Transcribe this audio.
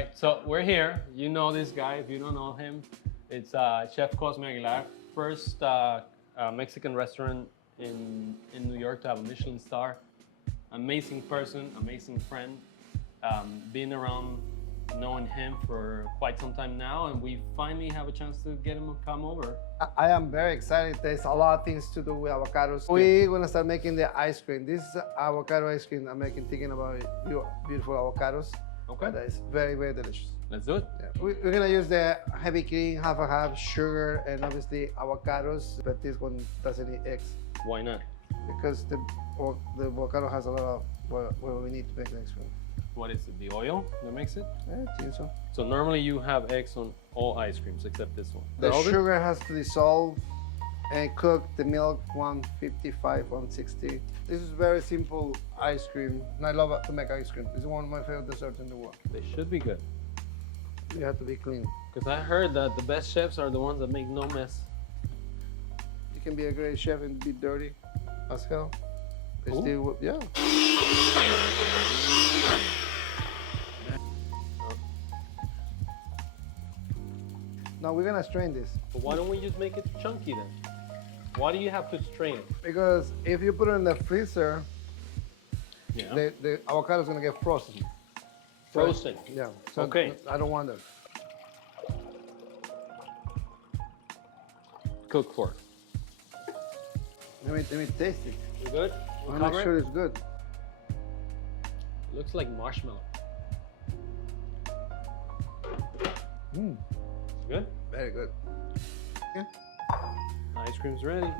right, so we're here. You know this guy. If you don't know him, it's Chef Cosme Aguilar, first Mexican restaurant in New York to have a Michelin star. Amazing person, amazing friend. Been around knowing him for quite some time now, and we finally have a chance to get him to come over. I am very excited. There's a lot of things to do with avocados. We're gonna start making the ice cream. This is avocado ice cream I'm making, thinking about beautiful avocados. Okay. That is very, very delicious. Let's do it. Yeah. We're gonna use the heavy cream, half and half, sugar, and obviously avocados, but this one doesn't need eggs. Why not? Because the avocado has a lot of what we need to make the ice cream. What is it, the oil that makes it? Yeah, I think so. So normally you have eggs on all ice creams except this one. The sugar has to dissolve and cook the milk 155, 160. This is very simple ice cream, and I love to make ice cream. This is one of my favorite desserts in the world. They should be good. You have to be clean. Because I heard that the best chefs are the ones that make no mess. You can be a great chef and be dirty as hell. They Ooh. still, yeah. Now we're gonna strain this. But why don't we just make it chunky then? Why do you have to strain it? Because if you put it in the freezer, Yeah. the avocado is gonna get frozen. Frozen. Yeah. So Okay. I don't want that. Cook for it. Let me taste it. You good? I We'll want to cover make it? sure it's good. Looks like marshmallow. Mm, Good? very good. Yeah. Ice cream's ready.